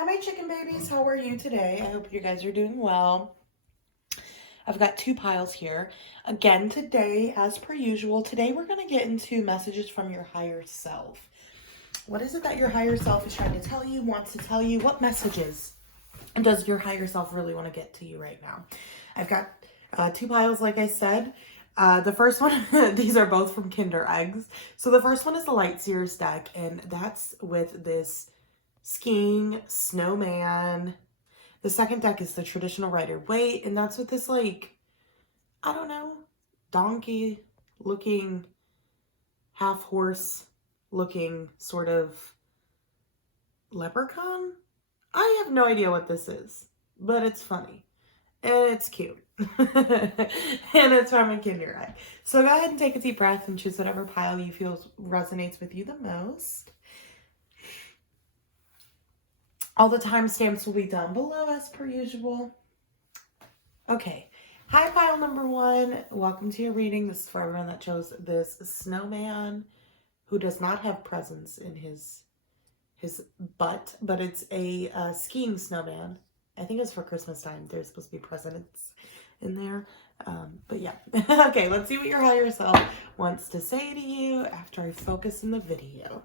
Hi, my chicken babies. How are you today? I hope you guys are doing well. I've got two piles here. Again, today, as per usual, today we're going to get into messages from your higher self. What is it that your higher self is trying to tell you, wants to tell you? What messages does your higher self really want to get to you right now? I've got two piles, like I said. The first one, these are both from Kinder Eggs. So the first one is the Light Seers deck, and that's with this skiing snowman. The second deck is the traditional Rider-Waite, and that's with this, like, I don't know, donkey looking, half horse looking sort of leprechaun. I have no idea what this is, but it's funny and it's cute. And it's from a Kinder Egg. So go ahead and take a deep breath and choose whatever pile you feel resonates with you the most. All the timestamps will be down below as per usual. Okay. Hi, pile number one. Welcome to your reading. This is for everyone that chose this snowman who does not have presents in his butt, but it's a skiing snowman. I think it's for Christmas time. There's supposed to be presents in there. But yeah. Okay, let's see what your higher self wants to say to you after I focus in the video.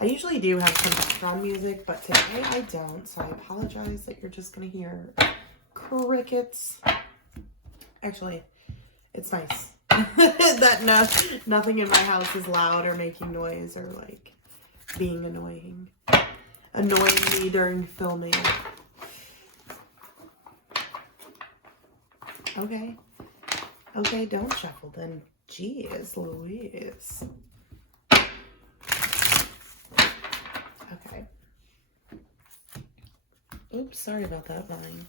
I usually do have some background music, but today I don't, so I apologize that you're just going to hear crickets. Actually, it's nice that nothing in my house is loud or making noise or, like, being annoying me during filming. Okay, don't shuffle then. Jeez Louise. Okay. Oops, sorry about that, Vine.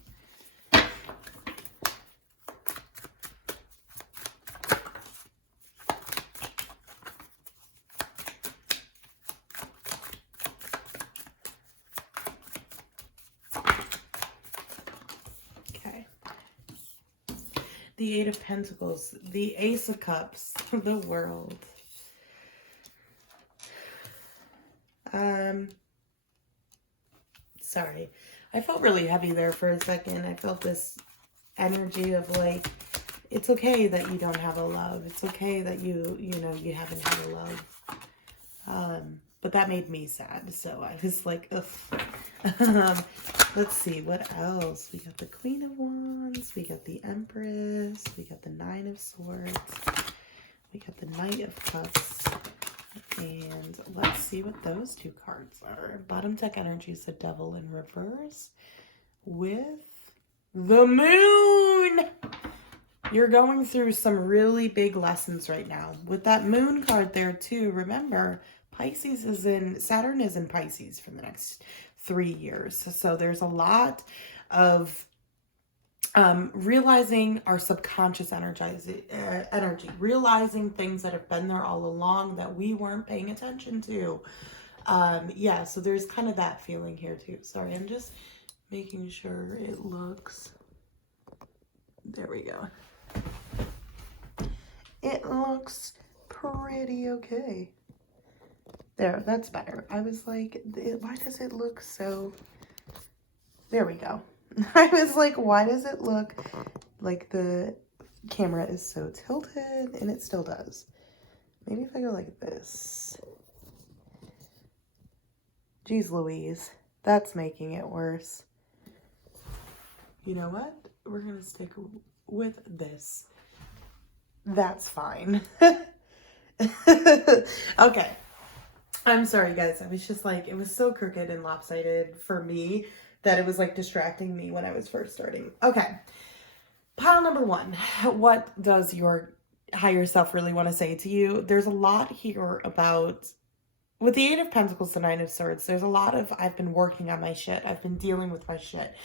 Okay. The Eight of Pentacles, the Ace of Cups, the World. Sorry. I felt really heavy there for a second. I felt this energy of, like, it's okay that you don't have a love. It's okay that you haven't had a love. But that made me sad. So I was like, ugh. Let's see, what else? We got the Queen of Wands. We got the Empress. We got the Nine of Swords. We got the Knight of Cups. And let's see what those two cards are. Bottom deck energy is the Devil in reverse with the Moon. You're going through some really big lessons right now. With that Moon card there too, remember, Saturn is in Pisces for the next 3 years. So there's a lot of realizing our subconscious energy, realizing things that have been there all along that we weren't paying attention to. Yeah, so there's kind of that feeling here too. Sorry, I'm just making sure it looks, there we go. It looks pretty okay. There, that's better. I was like, why does it look so, there we go. I was like, why does it look like the camera is so tilted? And it still does. Maybe if I go like this. Jeez Louise, that's making it worse. You know what? We're going to stick with this. That's fine. Okay. I'm sorry, guys. I was just like, it was so crooked and lopsided for me that it was like distracting me when I was first starting. Okay. Pile number one. What does your higher self really want to say to you? There's a lot here about, with the Eight of Pentacles, the Nine of Swords, there's a lot of, I've been working on my shit. I've been dealing with my shit.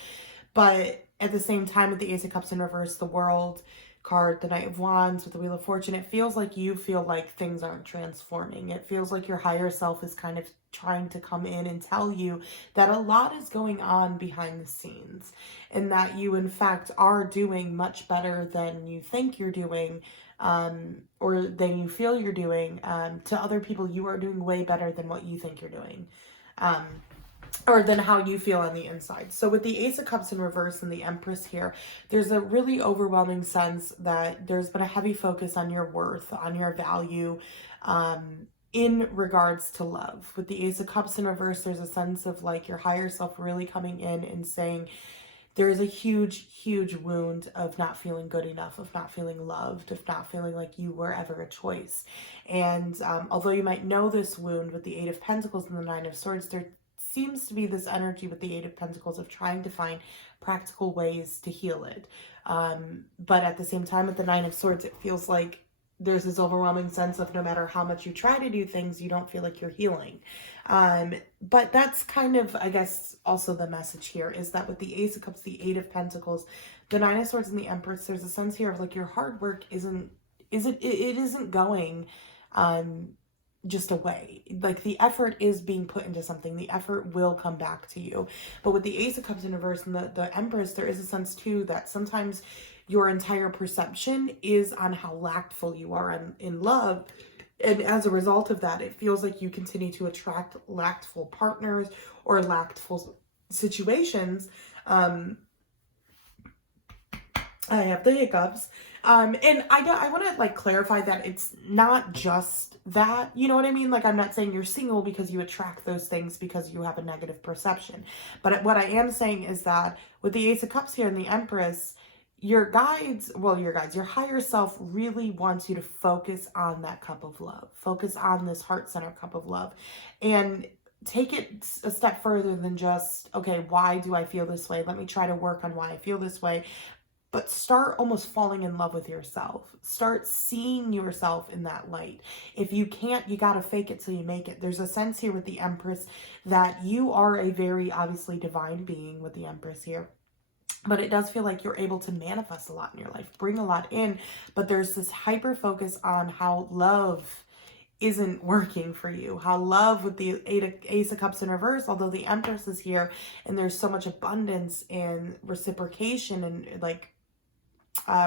But at the same time, with the Ace of Cups in reverse, the World card, the Knight of Wands with the Wheel of Fortune, it feels like you feel like things aren't transforming. It feels like your higher self is kind of trying to come in and tell you that a lot is going on behind the scenes and that you in fact are doing much better than you think you're doing, or than you feel you're doing. To other people, you are doing way better than what you think you're doing. or than how you feel on the inside. So with the Ace of Cups in reverse and the Empress here, there's a really overwhelming sense that there's been a heavy focus on your worth, on your value, in regards to love. With the Ace of Cups in reverse, there's a sense of like your higher self really coming in and saying, there is a huge, huge wound of not feeling good enough, of not feeling loved, of not feeling like you were ever a choice. And although you might know this wound with the Eight of Pentacles and the Nine of Swords, there seems to be this energy with the Eight of Pentacles of trying to find practical ways to heal it. But at the same time, with the Nine of Swords, it feels like there's this overwhelming sense of no matter how much you try to do things, you don't feel like you're healing. But that's kind of, I guess, also the message here is that with the Ace of Cups, the Eight of Pentacles, the Nine of Swords, and the Empress, there's a sense here of like your hard work isn't going just away. Like the effort is being put into something. The effort will come back to you. But with the Ace of Cups in reverse and the Empress, there is a sense too that sometimes your entire perception is on how lackful you are in love. And as a result of that, it feels like you continue to attract lackful partners or lackful situations. I have the hiccups. And I want to like clarify that it's not just that, you know what I mean? Like, I'm not saying you're single because you attract those things because you have a negative perception. But what I am saying is that with the Ace of Cups here and the Empress, your higher self really wants you to focus on that cup of love, focus on this heart-centered cup of love, and take it a step further than just, okay, why do I feel this way? Let me try to work on why I feel this way. But start almost falling in love with yourself. Start seeing yourself in that light. If you can't, you got to fake it till you make it. There's a sense here with the Empress that you are a very obviously divine being with the Empress here. But it does feel like you're able to manifest a lot in your life, bring a lot in. But there's this hyper focus on how love isn't working for you. How love with the Ace of Cups in reverse, although the Empress is here and there's so much abundance and reciprocation and like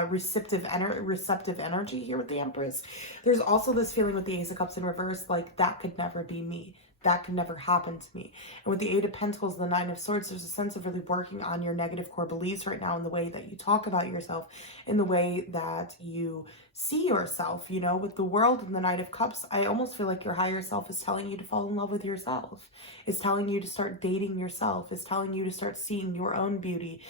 receptive energy here with the Empress. There's also this feeling with the Ace of Cups in reverse, like that could never be me. That could never happen to me. And with the Eight of Pentacles, the Nine of Swords, there's a sense of really working on your negative core beliefs right now in the way that you talk about yourself, in the way that you see yourself, you know, with the World and the Knight of Cups. I almost feel like your higher self is telling you to fall in love with yourself, is telling you to start dating yourself, is telling you to start seeing your own beauty.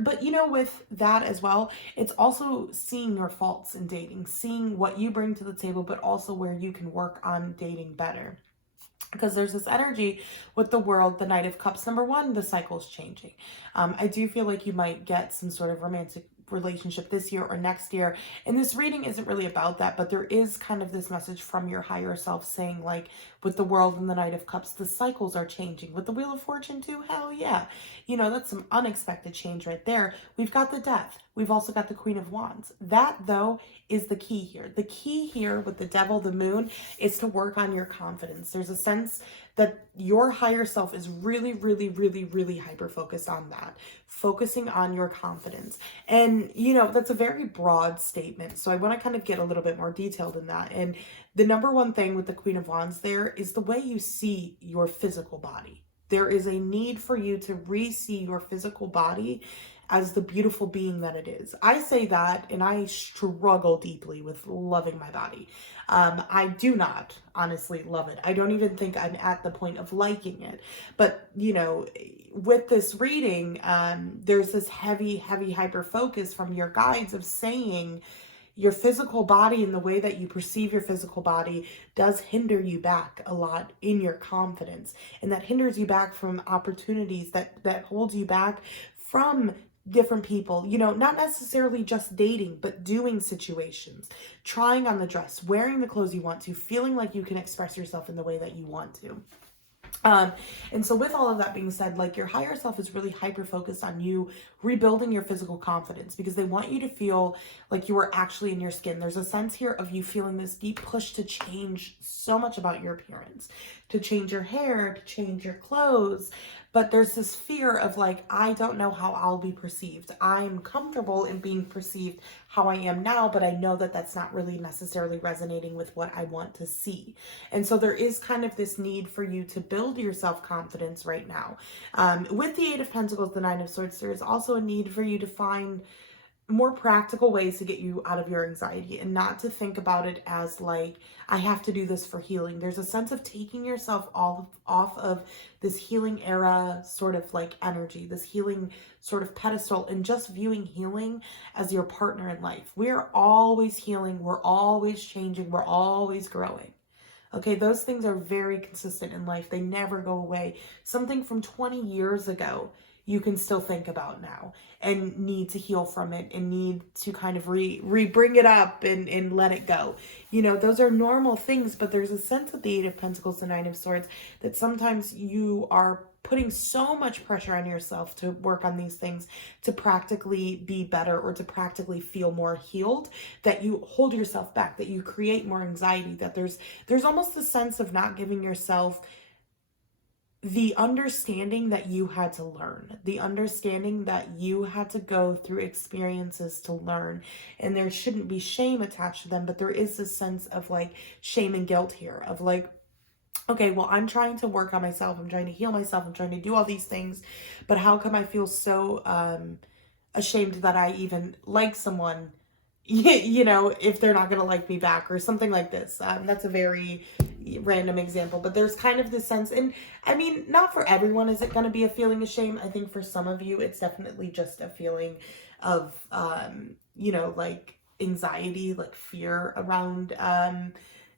But you know, with that as well, it's also seeing your faults in dating, seeing what you bring to the table, but also where you can work on dating better. Because there's this energy with the World, the Knight of Cups. Number one, the cycle's changing. I do feel like you might get some sort of romantic relationship this year or next year. And this reading isn't really about that, but there is kind of this message from your higher self saying, like, with the World and the Knight of Cups, the cycles are changing. With the Wheel of Fortune too, hell yeah. You know, that's some unexpected change right there. We've got the Death. We've also got the Queen of Wands. That, though, is the key here. The key here with the Devil, the Moon, is to work on your confidence. There's a sense that your higher self is really, really, really, really hyper-focused on that. Focusing on your confidence. And, you know, that's a very broad statement. So I want to kind of get a little bit more detailed in that. And the number one thing with the Queen of Wands there is the way you see your physical body. There is a need for you to re-see your physical body as the beautiful being that it is. I say that, and I struggle deeply with loving my body. I do not honestly love it. I don't even think I'm at the point of liking it. But, you know, with this reading, there's this heavy, heavy hyper focus from your guides of saying your physical body and the way that you perceive your physical body does hinder you back a lot in your confidence. And that hinders you back from opportunities, that holds you back from different people, you know, not necessarily just dating, but doing situations, trying on the dress, wearing the clothes you want to, feeling like you can express yourself in the way that you want to. And so with all of that being said, like your higher self is really hyper focused on you rebuilding your physical confidence because they want you to feel like you are actually in your skin. There's a sense here of you feeling this deep push to change so much about your appearance, to change your hair, to change your clothes, but there's this fear of like, I don't know how I'll be perceived. I'm comfortable in being perceived how I am now, but I know that that's not really necessarily resonating with what I want to see. And so there is kind of this need for you to build your self-confidence right now. With the Eight of Pentacles, the Nine of Swords, there's also a need for you to find more practical ways to get you out of your anxiety, and not to think about it as like, I have to do this for healing. There's a sense of taking yourself all off of this healing era sort of like energy, this healing sort of pedestal, and just viewing healing as your partner in life. We're always healing. We're always changing. We're always growing. Okay, those things are very consistent in life. They never go away. Something from 20 years ago, you can still think about now and need to heal from it and need to kind of bring it up and let it go. You know, those are normal things, but there's a sense of the Eight of Pentacles, the Nine of Swords, that sometimes you are putting so much pressure on yourself to work on these things, to practically be better or to practically feel more healed, that you hold yourself back, that you create more anxiety, that there's almost a sense of not giving yourself the understanding that you had to learn, the understanding that you had to go through experiences to learn. And there shouldn't be shame attached to them, but there is this sense of like shame and guilt here of like, okay, well, I'm trying to work on myself. I'm trying to heal myself. I'm trying to do all these things, but how come I feel so ashamed that I even like someone, you know, if they're not going to like me back or something like this. That's a very random example, but there's kind of this sense, and I mean, not for everyone is it going to be a feeling of shame. I think for some of you, it's definitely just a feeling of, you know, like anxiety, like fear around,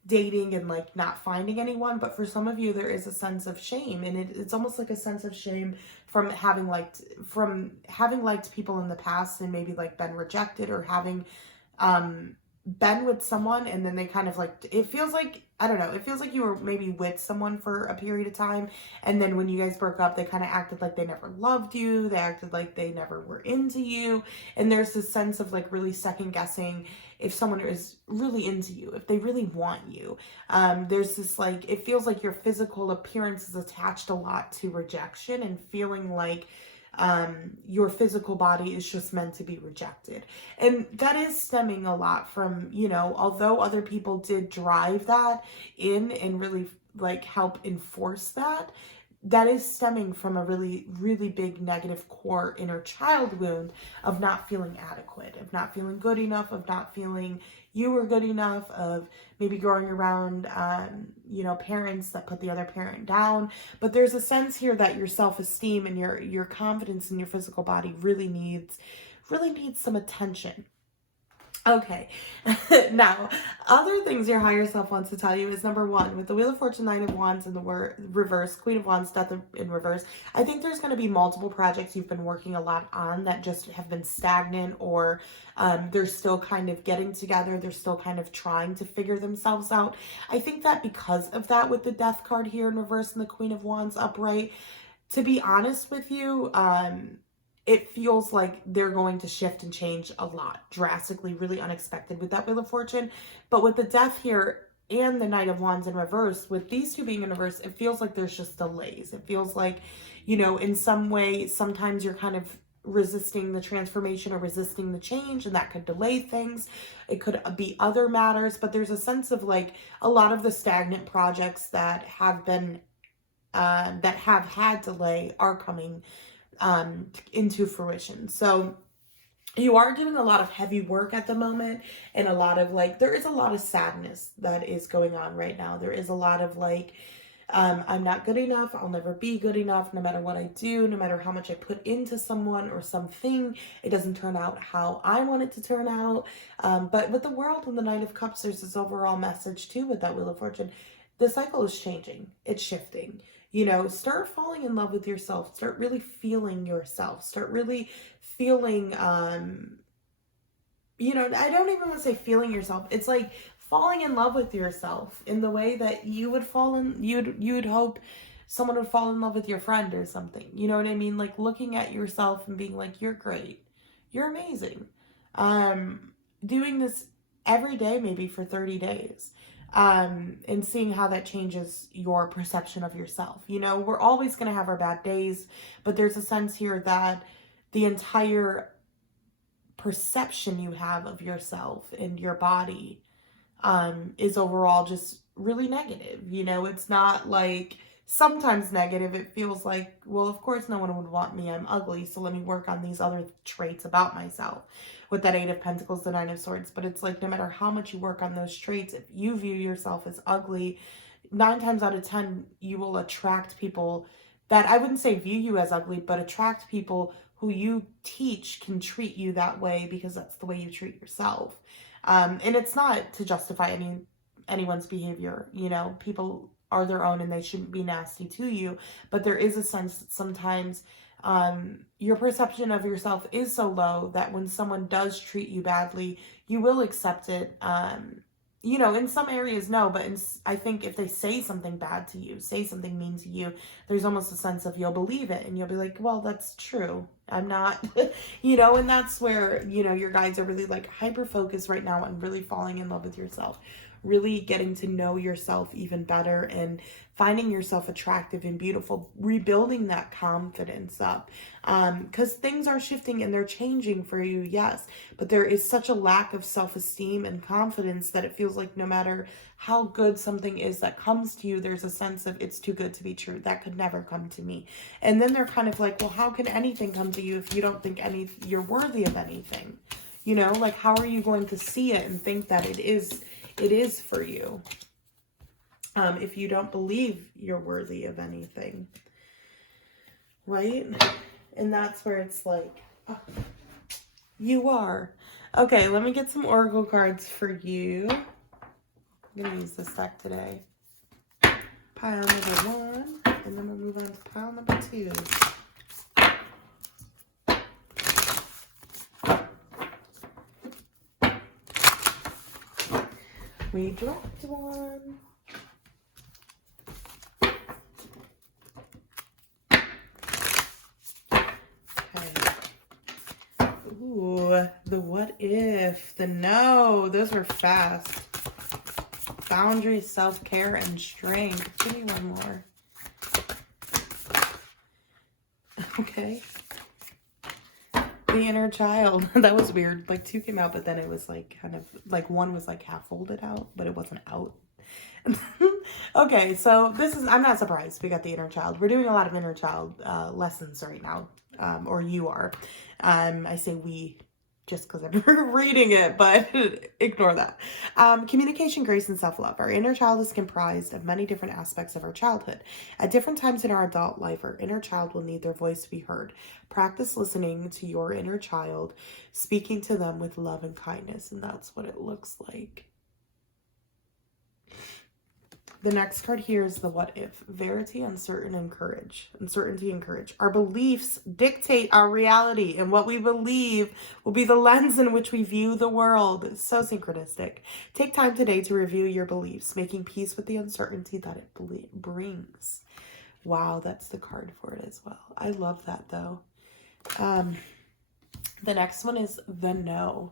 dating and like not finding anyone. But for some of you, there is a sense of shame, and it's almost like a sense of shame from having liked people in the past and maybe like been rejected, or having been with someone and then they kind of like, it feels like, I don't know, it feels like you were maybe with someone for a period of time, and then when you guys broke up, they kind of acted like they never loved you, they acted like they never were into you, and there's this sense of like really second guessing if someone is really into you, if they really want you. There's this like, it feels like your physical appearance is attached a lot to rejection, and feeling like your physical body is just meant to be rejected. And that is stemming a lot from, you know, although other people did drive that in and really like help enforce that, that is stemming from a really, really big negative core inner child wound of not feeling adequate, of not feeling good enough, of not feeling you were good enough, of maybe growing around, you know, parents that put the other parent down. But there's a sense here that your self-esteem and your confidence in your physical body really needs some attention. Okay, now, other things your higher self wants to tell you is, number one, with the Wheel of Fortune, Nine of Wands in the reverse, Queen of Wands, Death in reverse, I think there's going to be multiple projects you've been working a lot on that just have been stagnant, or they're still kind of getting together, they're still kind of trying to figure themselves out. I think that because of that, with the Death card here in reverse and the Queen of Wands upright, to be honest with you, it feels like they're going to shift and change a lot, drastically, really unexpected with that Wheel of Fortune. But with the Death here and the Knight of Wands in reverse, with these two being in reverse, it feels like there's just delays. It feels like, you know, in some way, sometimes you're kind of resisting the transformation or resisting the change, and that could delay things. It could be other matters, but there's a sense of like a lot of the stagnant projects that have been, that have had delay are coming into fruition. So you are doing a lot of heavy work at the moment, and a lot of like, there is a lot of sadness that is going on right now. There is a lot of like, I'm not good enough. I'll never be good enough. No matter what I do, no matter how much I put into someone or something, it doesn't turn out how I want it to turn out. But with the World and the Knight of Cups, there's this overall message too with that Wheel of Fortune. The cycle is changing. It's shifting. You know, start falling in love with yourself. Start really feeling yourself. Start really feeling, you know, I don't even want to say feeling yourself. It's like falling in love with yourself in the way that you would you'd hope someone would fall in love with your friend or something. You know what I mean? Like looking at yourself and being like, you're great. You're amazing. Doing this every day, maybe for 30 days. and seeing how that changes your perception of yourself. You know, we're always going to have our bad days, but there's a sense here that the entire perception you have of yourself and your body is overall just really negative. You know, it's not like sometimes negative. It feels like, well, of course no one would want me. I'm ugly, so let me work on these other traits about myself with that Eight of Pentacles, the Nine of Swords. But it's like no matter how much you work on those traits, if you view yourself as ugly, 9 times out of 10, you will attract people that, I wouldn't say view you as ugly, but attract people who you teach can treat you that way because that's the way you treat yourself. And it's not to justify anyone's behavior. You know, people are their own and they shouldn't be nasty to you. But there is a sense that sometimes your perception of yourself is so low that when someone does treat you badly, you will accept it. You know, in some areas, no, but I think if they say something bad to you, say something mean to you, there's almost a sense of you'll believe it and you'll be like, well, that's true. I'm not, you know, and that's where, you know, your guides are really like hyper focused right now on really falling in love with yourself, really getting to know yourself even better and finding yourself attractive and beautiful, rebuilding that confidence up. Because things are shifting and they're changing for you, yes, but there is such a lack of self-esteem and confidence that it feels like no matter how good something is that comes to you, there's a sense of it's too good to be true. That could never come to me. And then they're kind of like, well, how can anything come to you if you don't think you're worthy of anything? You know, like how are you going to see it and think that it is for you if you don't believe you're worthy of anything, right? And that's where it's like, oh, you are. Okay, let me get some oracle cards for you. I'm gonna use this deck today. Pile number 1, and then we'll move on to pile number 2. We dropped one. Okay. Ooh, the what if, the no. Those were fast. Boundaries, self-care, and strength. Give me one more. Okay. The inner child. That was weird. Like 2 came out, but then it was like kind of like 1 was like half folded out, but it wasn't out. Okay, so I'm not surprised we got the inner child. We're doing a lot of inner child lessons right now, or you are. I say we just because I'm reading it, but ignore that. Communication, grace, and self-love. Our inner child is comprised of many different aspects of our childhood. At different times in our adult life, our inner child will need their voice to be heard. Practice listening to your inner child, speaking to them with love and kindness, and that's what it looks like. The next card here is the what if. Verity, uncertainty, and courage. Our beliefs dictate our reality, and what we believe will be the lens in which we view the world. It's so synchronistic. Take time today to review your beliefs, making peace with the uncertainty that it brings. Wow, that's the card for it as well. I love that though. The next one is the no.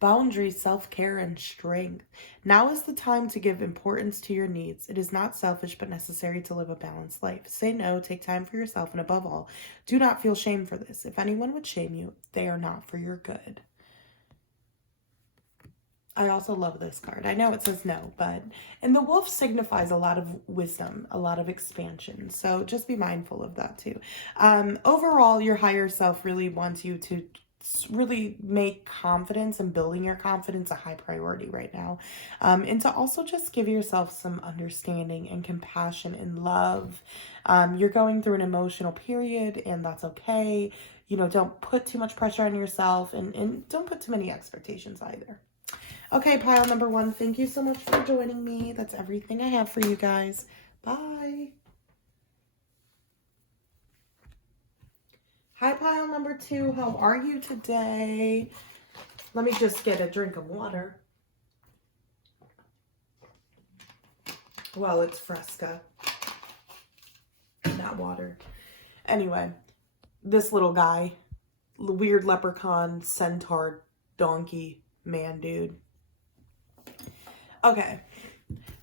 Boundaries, self-care, and strength. Now is the time to give importance to your needs. It is not selfish, but necessary to live a balanced life. Say no, take time for yourself, and above all, do not feel shame for this. If anyone would shame you, they are not for your good. I also love this card. I know it says no, and the wolf signifies a lot of wisdom, a lot of expansion. So just be mindful of that too. Overall, your higher self really wants you to really make confidence and building your confidence a high priority right now, and to also just give yourself some understanding and compassion and love. You're going through an emotional period, and that's okay. You know, don't put too much pressure on yourself, and don't put too many expectations either. Okay, pile number 1, thank you so much for joining me. That's everything I have for you guys. Bye. Hi, pile number 2. How are you today? Let me just get a drink of water. Well, it's Fresca, not water. Anyway, this little guy, weird leprechaun, centaur, donkey, man dude. Okay,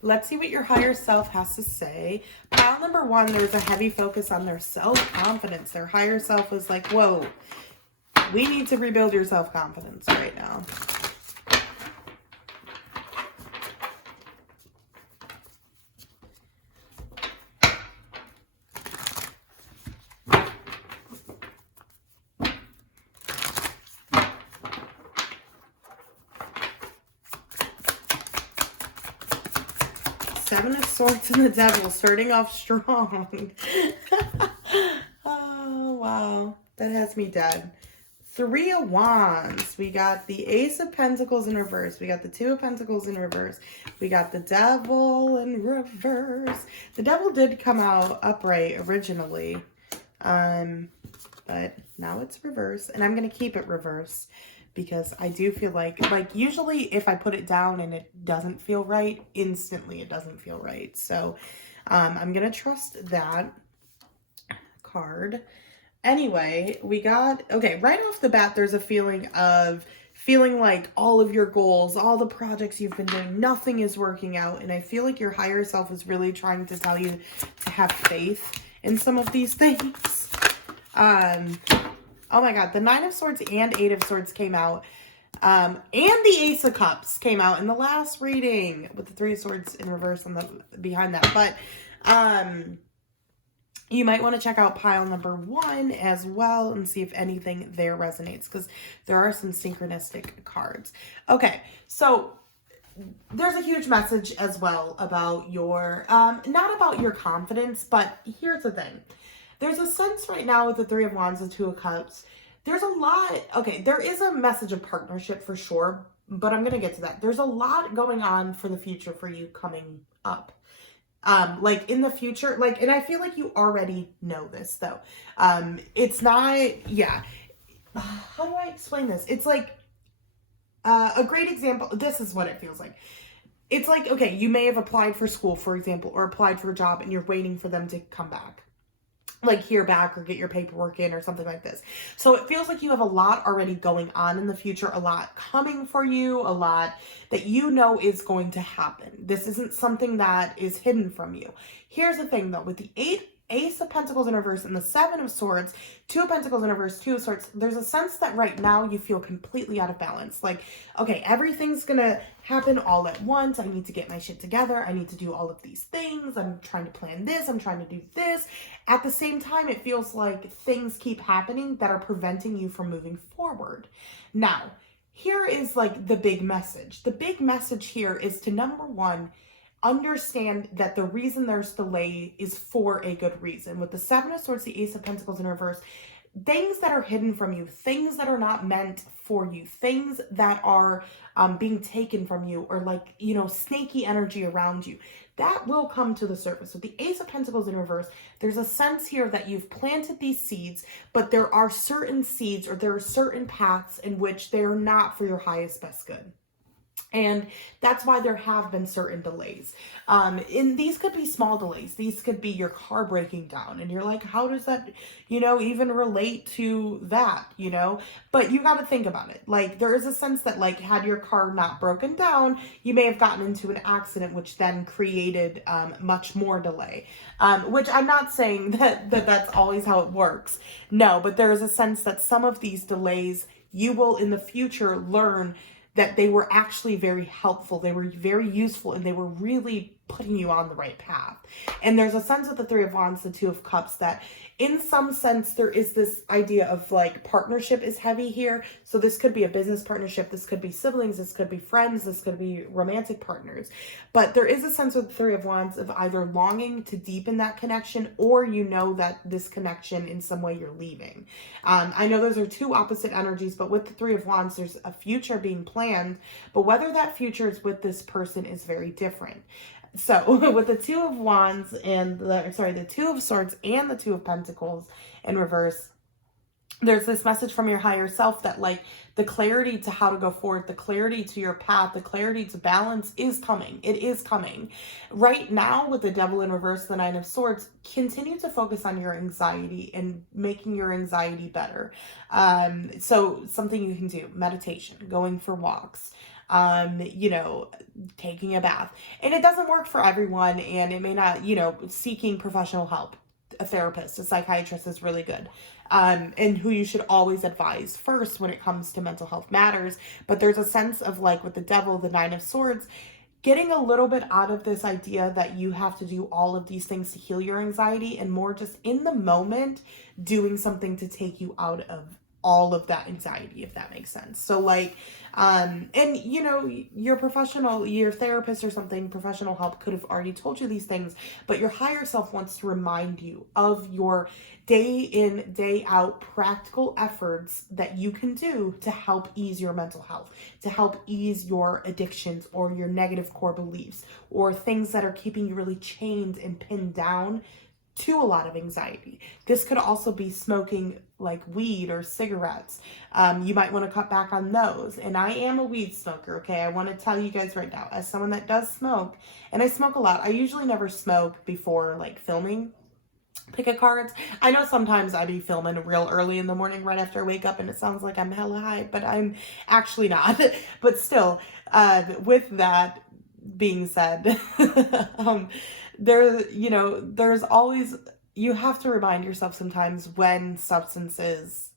Let's see what your higher self has to say. Pile number 1, there's a heavy focus on their self-confidence. Their higher self is like, whoa, we need to rebuild your self-confidence right now. Seven of Swords and the Devil, starting off strong. Oh, wow. That has me dead. 3 of Wands. We got the Ace of Pentacles in reverse. We got the 2 of Pentacles in reverse. We got the Devil in reverse. The Devil did come out upright originally. But now it's reverse. And I'm going to keep it reverse. Because I do feel like usually if I put it down and it doesn't feel right, instantly it doesn't feel right. So I'm going to trust that card. Anyway, we got, okay, right off the bat, there's a feeling like all of your goals, all the projects you've been doing, nothing is working out. And I feel like your higher self is really trying to tell you to have faith in some of these things. Oh my God, the 9 of Swords and 8 of Swords came out. And the Ace of Cups came out in the last reading with the 3 of Swords in reverse on the behind that. But you might want to check out pile number 1 as well and see if anything there resonates, because there are some synchronistic cards. Okay, so there's a huge message as well about your, not about your confidence, but here's the thing. There's a sense right now with the 3 of Wands and 2 of Cups. There's a lot. Okay, there is a message of partnership for sure, but I'm going to get to that. There's a lot going on for the future for you coming up. Like in the future, like, and I feel like you already know this though. It's not, yeah. How do I explain this? It's like, a great example. This is what it feels like. It's like, okay, you may have applied for school, for example, or applied for a job and you're waiting for them to come back. Like hear back or get your paperwork in or something like this. So it feels like you have a lot already going on in the future, a lot coming for you, a lot that you know is going to happen. This isn't something that is hidden from you. Here's the thing though, with the Ace of Pentacles in reverse and the 7 of Swords, 2 of Pentacles in reverse, 2 of Swords, there's a sense that right now you feel completely out of balance. Like, okay, everything's gonna happen all at once. I need to get my shit together. I need to do all of these things. I'm trying to plan this. I'm trying to do this. At the same time, it feels like things keep happening that are preventing you from moving forward. Now, here is like the big message. The big message here is to, number 1, understand that the reason there's delay is for a good reason. With the 7 of Swords, the Ace of Pentacles in reverse, things that are hidden from you, things that are not meant for you, things that are being taken from you, or like, you know, snaky energy around you, that will come to the surface. With the Ace of Pentacles in reverse, there's a sense here that you've planted these seeds, but there are certain seeds or there are certain paths in which they are not for your highest best good. And that's why there have been certain delays. And these could be small delays. These could be your car breaking down. And you're like, how does that, you know, even relate to that, you know? But you got to think about it. Like, there is a sense that, like, had your car not broken down, you may have gotten into an accident, which then created much more delay. Which I'm not saying that that's always how it works. No, but there is a sense that some of these delays, you will in the future learn that they were actually very helpful, they were very useful, and they were really putting you on the right path. And there's a sense with the 3 of Wands, the 2 of Cups, that in some sense there is this idea of like partnership is heavy here. So this could be a business partnership, this could be siblings, this could be friends, this could be romantic partners. But there is a sense with the 3 of Wands of either longing to deepen that connection, or you know that this connection in some way you're leaving. I know those are two opposite energies, but with the 3 of Wands, there's a future being planned, but whether that future is with this person is very different. So with the 2 of Wands and the 2 of Swords and the 2 of Pentacles in reverse, there's this message from your higher self that like the clarity to how to go forward, the clarity to your path, the clarity to balance is coming. It is coming. Right now with the Devil in reverse, the 9 of Swords, continue to focus on your anxiety and making your anxiety better. So something you can do, meditation, going for walks, you know, taking a bath. And it doesn't work for everyone, and it may not, you know, seeking professional help. A therapist, a psychiatrist is really good. And who you should always advise first when it comes to mental health matters. But there's a sense of like with the devil, the Nine of Swords, getting a little bit out of this idea that you have to do all of these things to heal your anxiety, and more just in the moment doing something to take you out of all of that anxiety, if that makes sense. So like, and you know, your professional, your therapist or something, professional help could have already told you these things, but your higher self wants to remind you of your day in, day out practical efforts that you can do to help ease your mental health, to help ease your addictions or your negative core beliefs or things that are keeping you really chained and pinned down to a lot of anxiety. This could also be smoking like weed or cigarettes. You might want to cut back on those. And I am a weed smoker, okay? I want to tell you guys right now, as someone that does smoke, and I smoke a lot, I usually never smoke before like filming pick a cards. I know sometimes I be filming real early in the morning right after I wake up and it sounds like I'm hella high, but I'm actually not. But still, with that being said, you know, there's always, you have to remind yourself sometimes when substances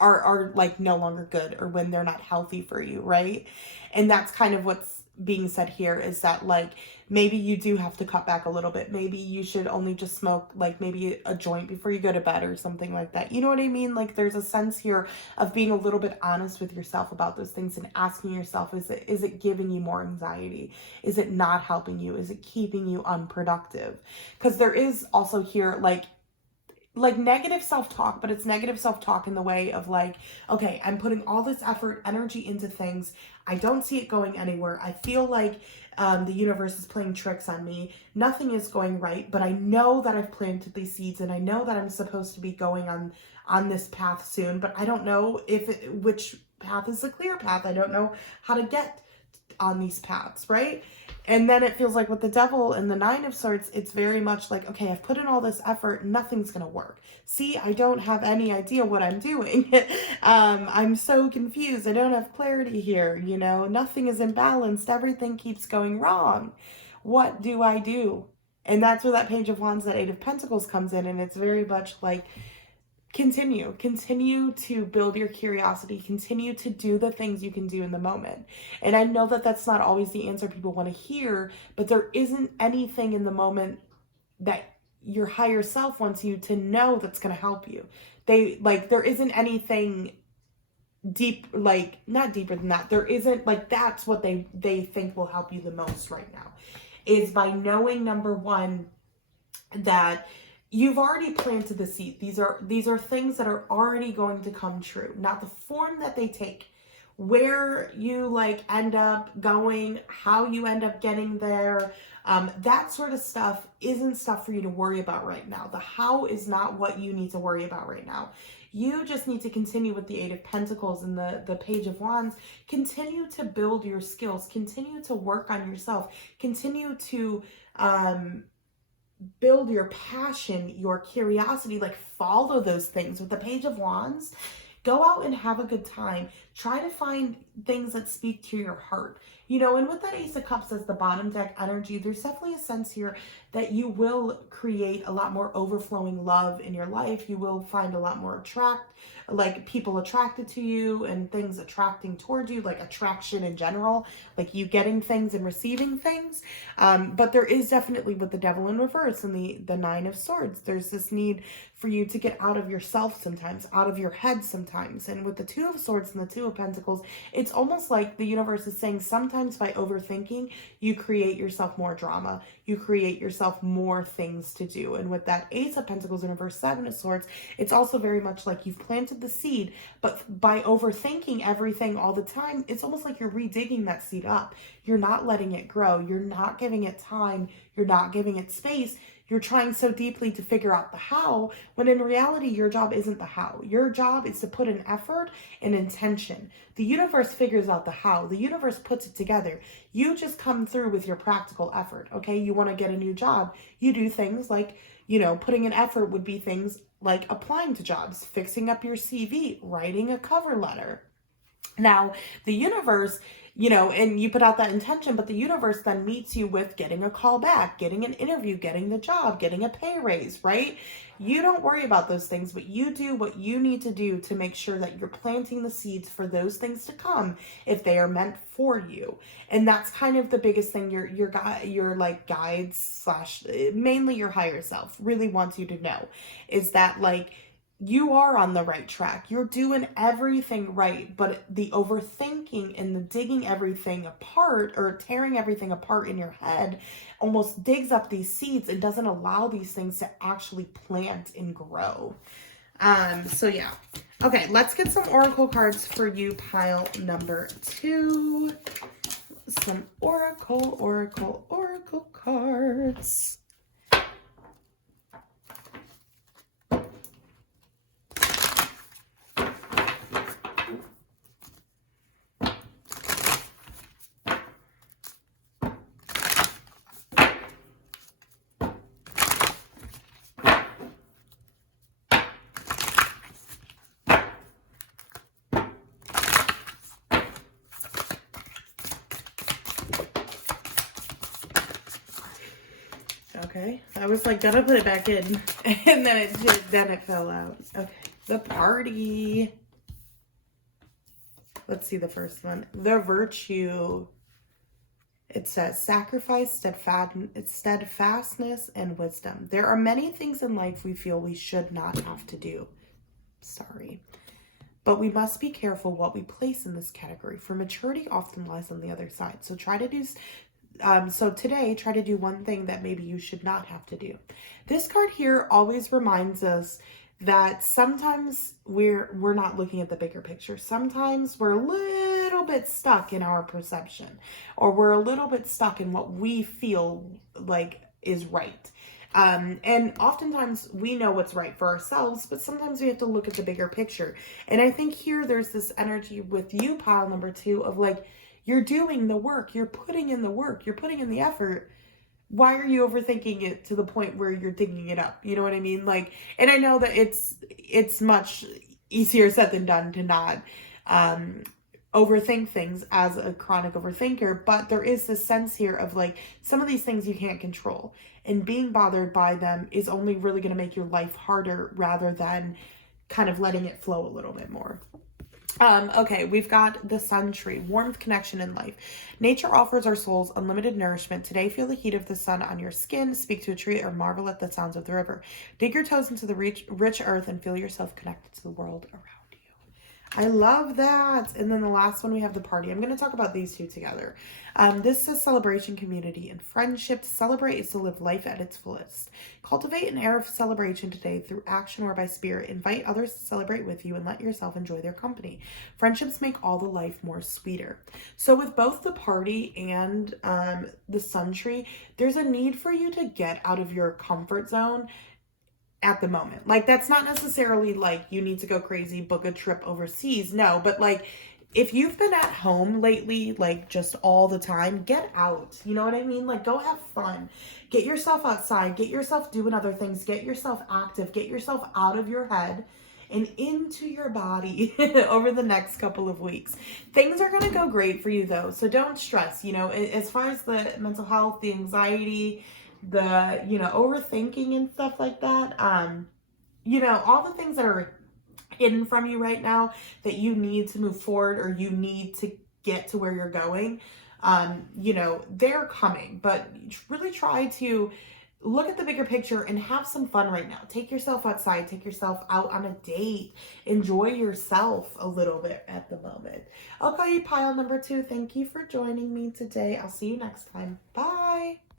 are like no longer good or when they're not healthy for you, right? And that's kind of what's being said here, is that like maybe you do have to cut back a little bit. Maybe you should only just smoke like maybe a joint before you go to bed or something like that. You know what I mean? Like there's a sense here of being a little bit honest with yourself about those things and asking yourself, is it giving you more anxiety? Is it not helping you? Is it keeping you unproductive? Because there is also here like negative self-talk, but it's negative self-talk in the way of like, okay, I'm putting all this effort, energy into things. I don't see it going anywhere. I feel like the universe is playing tricks on me. Nothing is going right, but I know that I've planted these seeds and I know that I'm supposed to be going on this path soon, but I don't know which path is the clear path. I don't know how to get on these paths, right? And then it feels like with the devil and the Nine of Swords, it's very much like, okay, I've put in all this effort, nothing's going to work. See, I don't have any idea what I'm doing. I'm so confused. I don't have clarity here. You know, nothing is imbalanced. Everything keeps going wrong. What do I do? And that's where that Page of Wands, that Eight of Pentacles comes in. And it's very much like, continue to build your curiosity, continue to do the things you can do in the moment. And I know that that's not always the answer people want to hear, but there isn't anything in the moment that your higher self wants you to know that's going to help you. There isn't anything deep, like not deeper than that. There isn't like, that's what they think will help you the most right now, is by knowing, number one, that you've already planted the seed. These are things that are already going to come true. Now the form that they take, where you like end up going, how you end up getting there, that sort of stuff isn't stuff for you to worry about right now. The how is not what you need to worry about right now. You just need to continue with the Eight of Pentacles and the Page of Wands. Continue to build your skills. Continue to work on yourself. Continue to build your passion, your curiosity, like follow those things. With the Page of Wands, go out and have a good time. Try to find things that speak to your heart. You know, and with that Ace of Cups as the bottom deck energy, there's definitely a sense here that you will create a lot more overflowing love in your life. You will find a lot more people attracted to you and things attracting toward you, like attraction in general, like you getting things and receiving things. But there is definitely, with the Devil in reverse and the Nine of Swords, there's this need for you to get out of yourself sometimes, out of your head sometimes. And with the Two of Swords and the Two of Pentacles, it's almost like the universe is saying sometimes by overthinking, you create yourself more drama. You create yourself more things to do. And with that Ace of Pentacles in reverse, Seven of Swords, it's also very much like you've planted the seed, but by overthinking everything all the time, it's almost like you're redigging that seed up. You're not letting it grow. You're not giving it time. You're not giving it space. You're trying so deeply to figure out the how, when in reality, your job isn't the how. Your job is to put an effort and intention. The universe figures out the how. The universe puts it together. You just come through with your practical effort, okay? You want to get a new job. You do things like, you know, putting an effort would be things like applying to jobs, fixing up your CV, writing a cover letter. Now, the universe, you know, and you put out that intention, but the universe then meets you with getting a call back, getting an interview, getting the job, getting a pay raise, right? You don't worry about those things, but you do what you need to do to make sure that you're planting the seeds for those things to come if they are meant for you. And that's kind of the biggest thing your like guides slash mainly your higher self really wants you to know, is that like you are on the right track. You're doing everything right, but the overthinking and the digging everything apart or tearing everything apart in your head almost digs up these seeds and doesn't allow these things to actually plant and grow. So yeah. Okay, let's get some oracle cards for you, pile number 2. Some oracle cards. Okay, I was like gonna put it back in, and then it fell out. Okay, the party. Let's see the first one. The virtue. It says sacrifice, steadfastness, and wisdom. There are many things in life we feel we should not have to do. Sorry. But we must be careful what we place in this category, for maturity often lies on the other side. So today, try to do one thing that maybe you should not have to do. This card here always reminds us that sometimes we're not looking at the bigger picture. Sometimes we're a little bit stuck in our perception, or we're a little bit stuck in what we feel like is right. And oftentimes we know what's right for ourselves, but sometimes we have to look at the bigger picture. And I think here there's this energy with you, pile number 2, of like, you're doing the work, you're putting in the work, you're putting in the effort. Why are you overthinking it to the point where you're digging it up? You know what I mean? Like, and I know that it's much easier said than done to not overthink things as a chronic overthinker, but there is this sense here of like, some of these things you can't control, and being bothered by them is only really going to make your life harder rather than kind of letting it flow a little bit more. Okay, we've got the sun tree, warmth, connection, and life. Nature offers our souls unlimited nourishment. Today, feel the heat of the sun on your skin, speak to a tree, or marvel at the sounds of the river. Dig your toes into the rich earth and feel yourself connected to the world around you. I love that. And then the last one, we have the party. I'm going to talk about these two together. This is celebration, community, and friendship. To celebrate is to live life at its fullest. Cultivate an air of celebration today through action or by spirit. Invite others to celebrate with you and let yourself enjoy their company. Friendships make all the life more sweeter. So with both the party and the sun tree, there's a need for you to get out of your comfort zone at the moment. Like, that's not necessarily like you need to go crazy, book a trip overseas. No, but like, if you've been at home lately, like just all the time, get out. You know what I mean? Like, go have fun. Get yourself outside. Get yourself doing other things. Get yourself active. Get yourself out of your head and into your body over the next couple of weeks. Things are going to go great for you though. So don't stress, you know, as far as the mental health, the anxiety, the, you know, overthinking and stuff like that. You know, all the things that are hidden from you right now that you need to move forward or you need to get to where you're going, you know, they're coming, but really try to look at the bigger picture and have some fun right now. Take yourself outside, take yourself out on a date, enjoy yourself a little bit at the moment. Okay, pile number 2, thank you for joining me today. I'll see you next time. Bye.